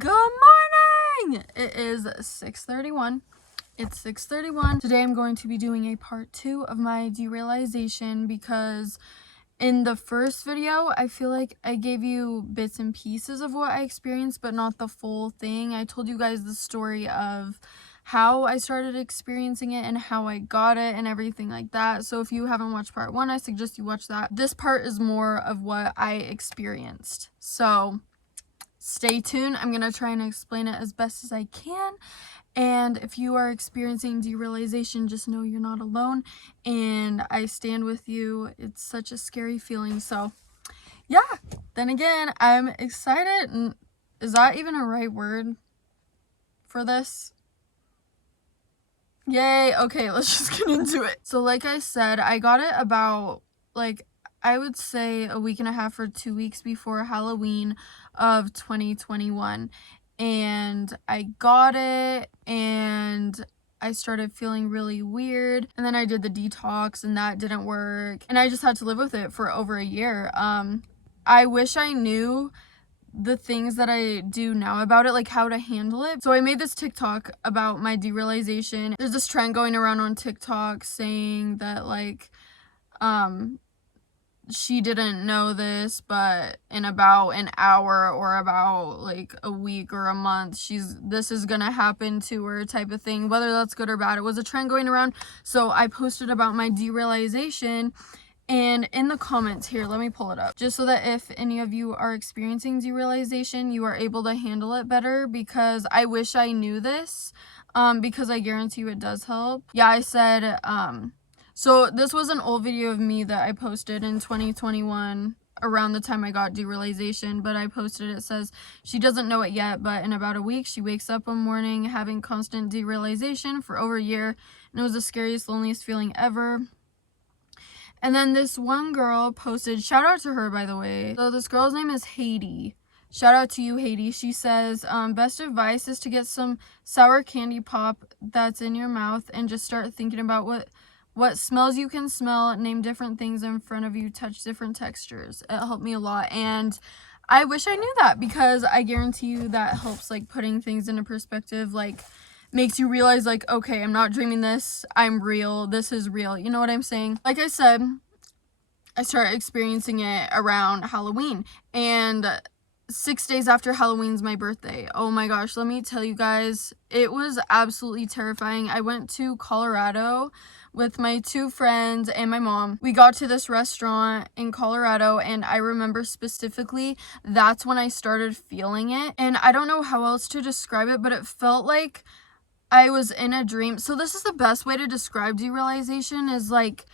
Good morning! It is 6:31. It's 6:31. Today I'm going to be doing a part 2 of my derealization because in the first video, I feel like I gave you bits and pieces of what I experienced, but not the full thing. I told you guys the story of how I started experiencing it and how I got it and everything like that. So if you haven't watched part 1, I suggest you watch that. This part is more of what I experienced. So stay tuned. I'm going to try and explain it as best as I can. And if you are experiencing derealization, just know you're not alone. And I stand with you. It's such a scary feeling. So, yeah. Then again, I'm excited. And is that even a right word for this? Yay. Okay, let's just get into it. So, like I said, I got it about, I would say a week and a half or 2 weeks before Halloween of 2021. And I got it and I started feeling really weird. And then I did the detox and that didn't work. And I just had to live with it for over a year. I wish I knew the things that I do now about it, like how to handle it. So I made this TikTok about my derealization. There's this trend going around on TikTok saying that she didn't know this, but in about an hour or about like a week or a month, this is gonna happen to her type of thing, whether that's good or bad. It was a trend going around. So I posted about my derealization, and in the comments here, let me pull it up just so that if any of you are experiencing derealization, you are able to handle it better, because I wish I knew this, because I guarantee you it does help. Yeah, I said, so this was an old video of me that I posted in 2021 around the time I got derealization, but I posted it. It says, she doesn't know it yet, but in about a week, she wakes up one morning having constant derealization for over a year, and it was the scariest, loneliest feeling ever. And then this one girl posted, shout out to her, by the way. So this girl's name is Haiti. Shout out to you, Haiti. She says, best advice is to get some sour candy pop that's in your mouth and just start thinking about what smells you can smell, name different things in front of you, touch different textures. It helped me a lot, and I wish I knew that, because I guarantee you that helps, like, putting things into perspective, like, makes you realize, like, okay, I'm not dreaming this, I'm real, this is real, you know what I'm saying? Like I said, I started experiencing it around Halloween, and 6 days after Halloween's my birthday. Oh my gosh, let me tell you guys, it was absolutely terrifying. I went to Colorado with my 2 friends and my mom. We got to this restaurant in Colorado, and I remember specifically that's when I started feeling it. And I don't know how else to describe it, but it felt like I was in a dream. So this is the best way to describe derealization, is like,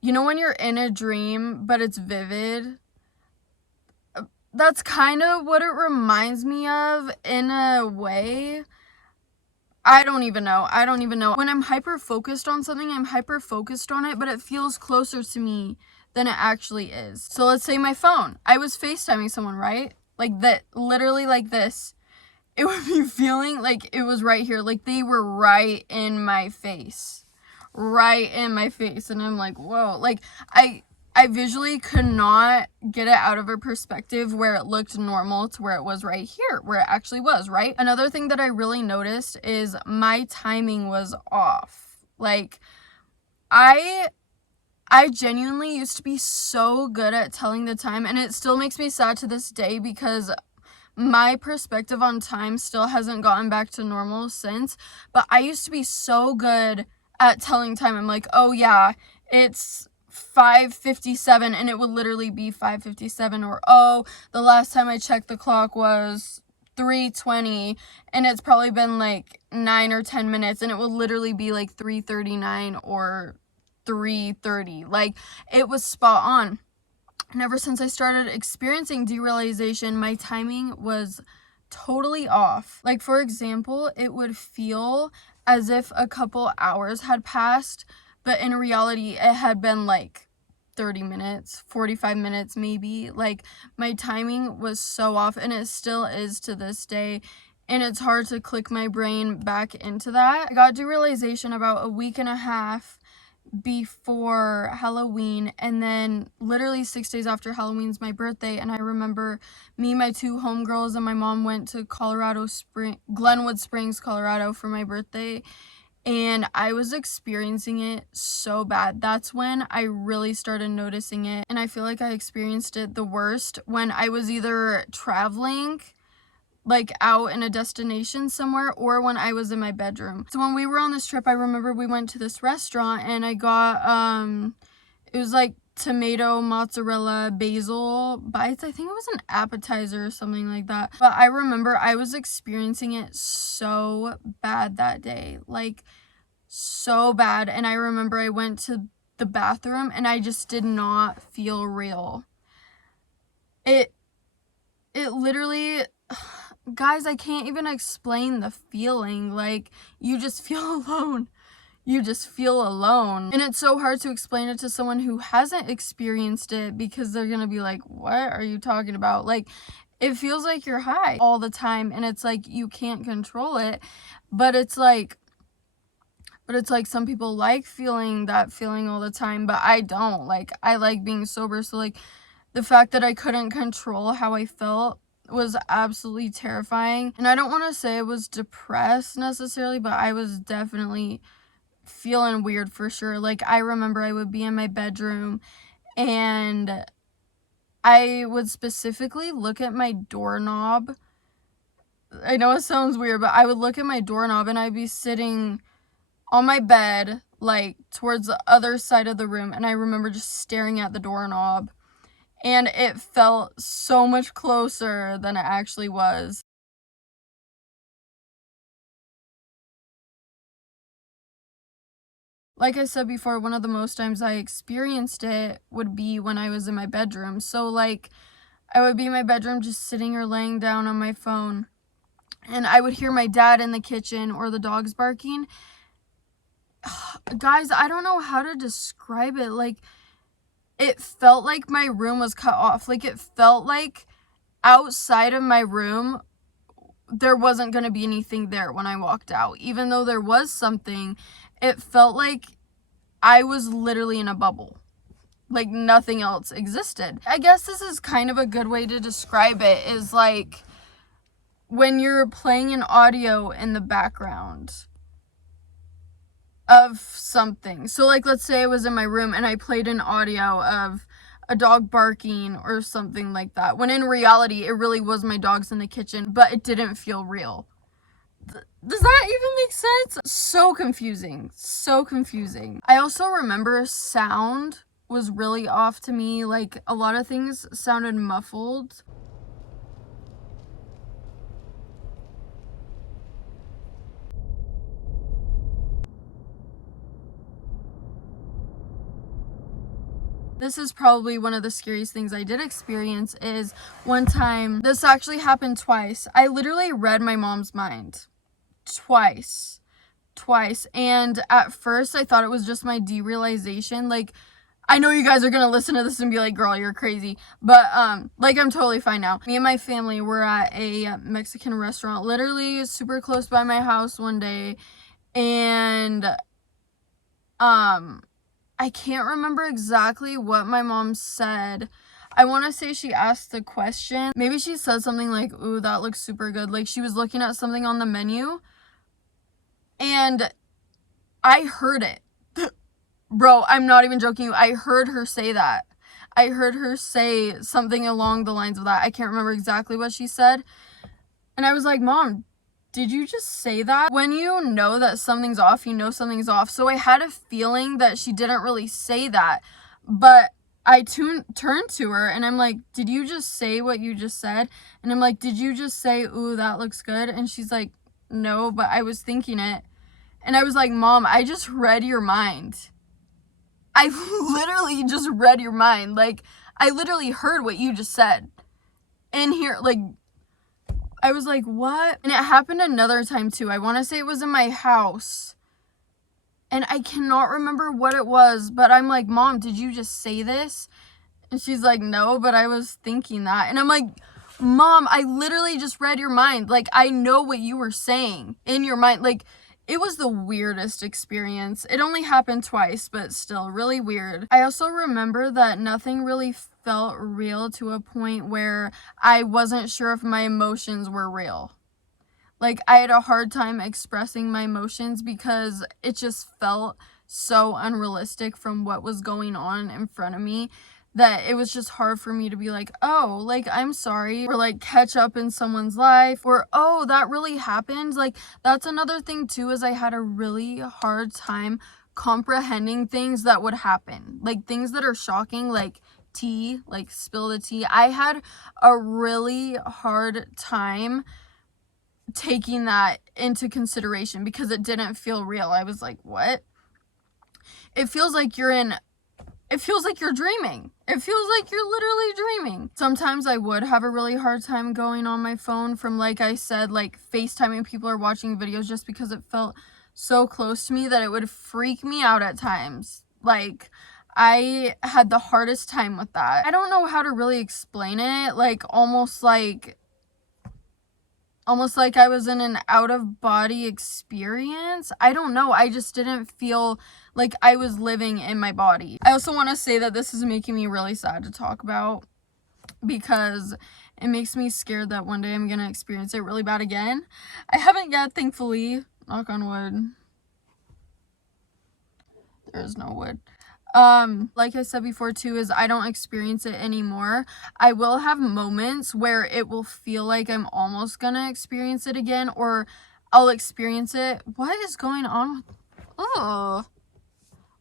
you know when you're in a dream, but it's vivid? That's kind of what it reminds me of in a way. I don't even know. When I'm hyper-focused on something, I'm hyper-focused on it, but it feels closer to me than it actually is. So let's say my phone. I was FaceTiming someone, right? Like that, literally like this. It would be feeling like it was right here. Like they were right in my face. Right in my face. And I'm like, whoa. Like, I visually could not get it out of a perspective where it looked normal to where it was right here, where it actually was, right? Another thing that I really noticed is my timing was off. Like, I genuinely used to be so good at telling the time, and it still makes me sad to this day because my perspective on time still hasn't gotten back to normal since, but I used to be so good at telling time. I'm like, oh yeah, it's 5:57, and it would literally be 5:57, or oh, the last time I checked the clock was 3:20, and it's probably been like 9 or 10 minutes, and it would literally be like 3:39 or 3:30. Like, it was spot on. And ever since I started experiencing derealization, my timing was totally off. Like, for example, it would feel as if a couple hours had passed, but in reality, it had been like 30 minutes, 45 minutes maybe. Like, my timing was so off, and it still is to this day. And it's hard to click my brain back into that. I got derealization about a week and a half before Halloween, and then literally 6 days after Halloween's my birthday. And I remember me, my 2 homegirls, and my mom went to Glenwood Springs, Colorado for my birthday, and I was experiencing it so bad. That's when I really started noticing it, and I feel like I experienced it the worst when I was either traveling, like out in a destination somewhere, or when I was in my bedroom. So when we were on this trip, I remember we went to this restaurant and I got it was like tomato, mozzarella, basil bites. I think it was an appetizer or something like that. But I remember I was experiencing it so bad that day, like so bad. And I remember I went to the bathroom and I just did not feel real. It literally, guys, I can't even explain the feeling. Like, you just feel alone. You just feel alone. And it's so hard to explain it to someone who hasn't experienced it, because they're gonna be like, what are you talking about? Like, it feels like you're high all the time, and it's like you can't control it. But it's like some people like feeling that feeling all the time, but I don't. Like, I like being sober. So like, the fact that I couldn't control how I felt was absolutely terrifying. And I don't want to say I was depressed necessarily, but I was definitely feeling weird for sure. Like, I remember I would be in my bedroom and I would specifically look at my doorknob. I know it sounds weird, but I would look at my doorknob and I'd be sitting on my bed, like towards the other side of the room, and I remember just staring at the doorknob, and it felt so much closer than it actually was. Like I said before, one of the most times I experienced it would be when I was in my bedroom. So like, I would be in my bedroom just sitting or laying down on my phone, and I would hear my dad in the kitchen or the dogs barking. Guys, I don't know how to describe it. Like, it felt like my room was cut off. Like, it felt like outside of my room there wasn't going to be anything there when I walked out. Even though there was something, it felt like I was literally in a bubble. Like, nothing else existed. I guess this is kind of a good way to describe it, is like when you're playing an audio in the background of something. So like, let's say I was in my room and I played an audio of a dog barking or something like that, when in reality it really was my dogs in the kitchen, but it didn't feel real. Does that even make sense? So confusing. I also remember sound was really off to me. Like, a lot of things sounded muffled. This is probably one of the scariest things I did experience. Is one time, this actually happened twice. I literally read my mom's mind. Twice. And at first I thought it was just my derealization. Like, I know you guys are gonna listen to this and be like, girl, you're crazy. But like, I'm totally fine now. Me and my family were at a Mexican restaurant, literally super close by my house one day, and I can't remember exactly what my mom said. I want to say she asked a question. Maybe she said something like, ooh, that looks super good. Like, she was looking at something on the menu, and I heard it. Bro, I'm not even joking you. I heard her say that. I heard her say something along the lines of that. I can't remember exactly what she said. And I was like, Mom, did you just say that? When you know that something's off, you know something's off. So I had a feeling that she didn't really say that. But I turned to her and I'm like, did you just say what you just said? And I'm like, did you just say, ooh, that looks good? And she's like, no, but I was thinking it. And I was like, Mom, I just read your mind. I literally just read your mind. Like, I literally heard what you just said. And here, like, I was like, what? And it happened another time too. I want to say it was in my house. And I cannot remember what it was, but I'm like, Mom, did you just say this? And she's like, no, but I was thinking that. And I'm like, Mom, I literally just read your mind. Like, I know what you were saying in your mind. Like, It was the weirdest experience. It only happened twice, but still really weird. I also remember that nothing really felt real to a point where I wasn't sure if my emotions were real. Like, I had a hard time expressing my emotions because it just felt so unrealistic from what was going on in front of me, that it was just hard for me to be like, oh, like, I'm sorry, or like catch up in someone's life, or oh, that really happened. Like, that's another thing too, is I had a really hard time comprehending things that would happen, like things that are shocking, like tea, like spill the tea. I had a really hard time taking that into consideration because it didn't feel real. I was like, what? It feels like you're dreaming. It feels like you're literally dreaming. Sometimes I would have a really hard time going on my phone from, like I said, like FaceTiming people or watching videos, just because it felt so close to me that it would freak me out at times. Like, I had the hardest time with that. I don't know how to really explain it. Like, almost like I was in an out-of-body experience. I don't know. I just didn't feel like I was living in my body. I also want to say that this is making me really sad to talk about, because it makes me scared that one day I'm going to experience it really bad again. I haven't yet, thankfully. Knock on wood. There is no wood. Like I said before too, is I don't experience it anymore. I will have moments where it will feel like I'm almost gonna experience it again, or I'll experience it. What is going on?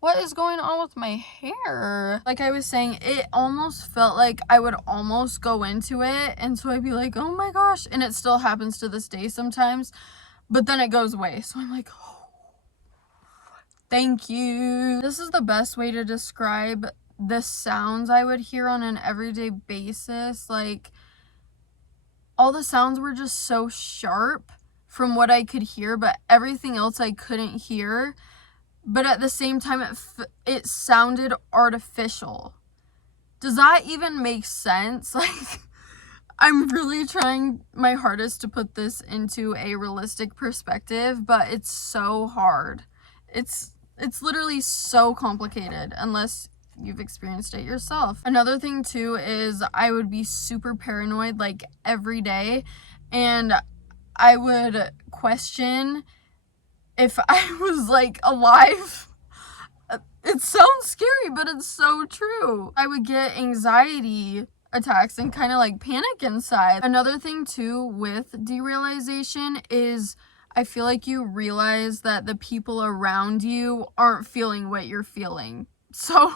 What is going on with my hair? Like I was saying, it almost felt like I would almost go into it, and so I'd be like, oh my gosh, and it still happens to this day sometimes, but then it goes away. So I'm like, oh, thank you. This is the best way to describe the sounds I would hear on an everyday basis. Like, all the sounds were just so sharp from what I could hear, but everything else I couldn't hear. But at the same time, it sounded artificial. Does that even make sense? Like, I'm really trying my hardest to put this into a realistic perspective, but it's so hard. It's literally so complicated unless you've experienced it yourself. Another thing too is I would be super paranoid like every day, and I would question if I was like alive. It sounds scary, but it's so true. I would get anxiety attacks and kind of like panic inside. Another thing too with derealization is I feel like you realize that the people around you aren't feeling what you're feeling. So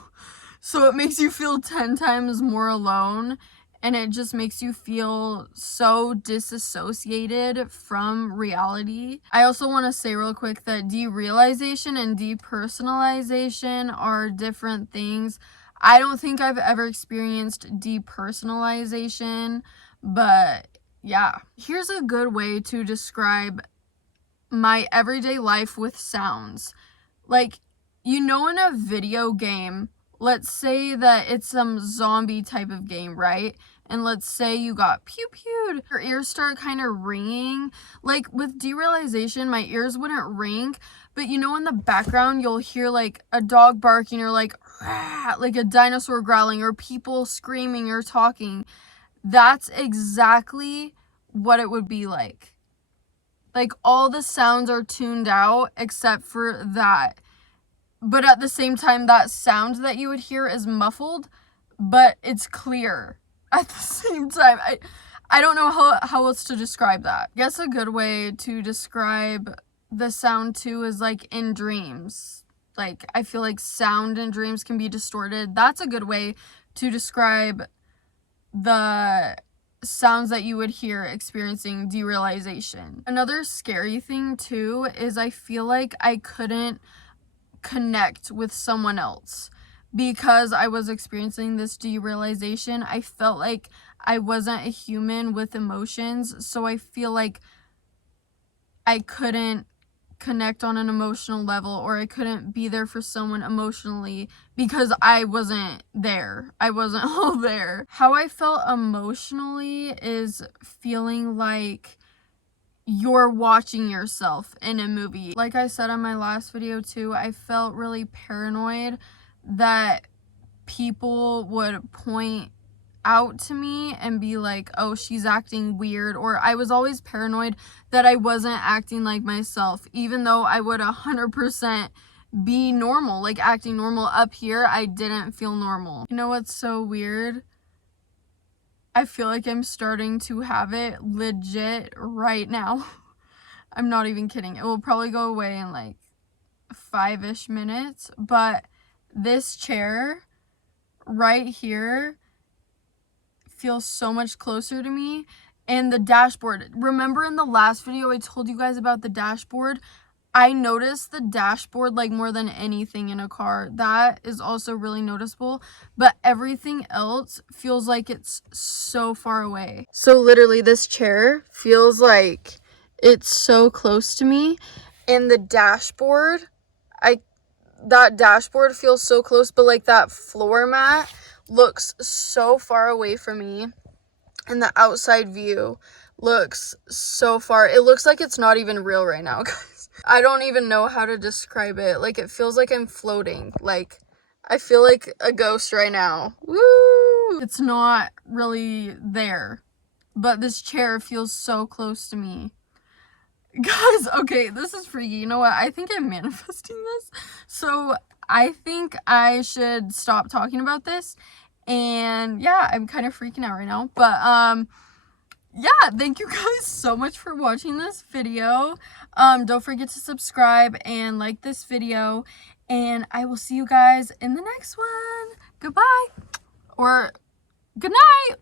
it makes you feel 10 times more alone, and it just makes you feel so disassociated from reality. I also want to say real quick that derealization and depersonalization are different things. I don't think I've ever experienced depersonalization, but yeah. Here's a good way to describe my everyday life with sounds. Like, you know, in a video game, let's say that it's some zombie type of game, right? And let's say you got pew-pewed. Your ears start kind of ringing. Like, with derealization, my ears wouldn't ring, but you know, in the background, you'll hear like a dog barking, or like a dinosaur growling, or people screaming or talking. That's exactly what it would be like. Like, all the sounds are tuned out except for that. But at the same time, that sound that you would hear is muffled, but it's clear at the same time. I don't know how else to describe that. I guess a good way to describe the sound too is like in dreams. Like, I feel like sound in dreams can be distorted. That's a good way to describe the sounds that you would hear experiencing derealization. Another scary thing too is I feel like I couldn't connect with someone else because I was experiencing this derealization. I felt like I wasn't a human with emotions, so I feel like I couldn't connect on an emotional level, or I couldn't be there for someone emotionally because I wasn't there. I wasn't all there. How I felt emotionally is feeling like you're watching yourself in a movie. Like I said on my last video too, I felt really paranoid that people would point out to me and be like, oh, she's acting weird, or I was always paranoid that I wasn't acting like myself, even though I would 100% be normal, like acting normal. Up here, I didn't feel normal. You know what's so weird? I feel like I'm starting to have it legit right now. I'm not even kidding. It will probably go away in like 5-ish minutes, but this chair right here feels so much closer to me. And the dashboard, remember in the last video I told you guys about the dashboard? I noticed the dashboard like more than anything in a car. That is also really noticeable, but everything else feels like it's so far away. So literally this chair feels like it's so close to me, and the dashboard, that dashboard feels so close, but like that floor mat looks so far away from me, and the outside view looks so far. It looks like it's not even real right now, guys. I don't even know how to describe it. Like, it feels like I'm floating. Like, I feel like a ghost right now. Woo! It's not really there, but this chair feels so close to me. Guys, okay, this is freaky. You know what? I think I'm manifesting this. So I think I should stop talking about this. And yeah, I'm kind of freaking out right now. But yeah, thank you guys so much for watching this video. Don't forget to subscribe and like this video. And I will see you guys in the next one. Goodbye. Or good night.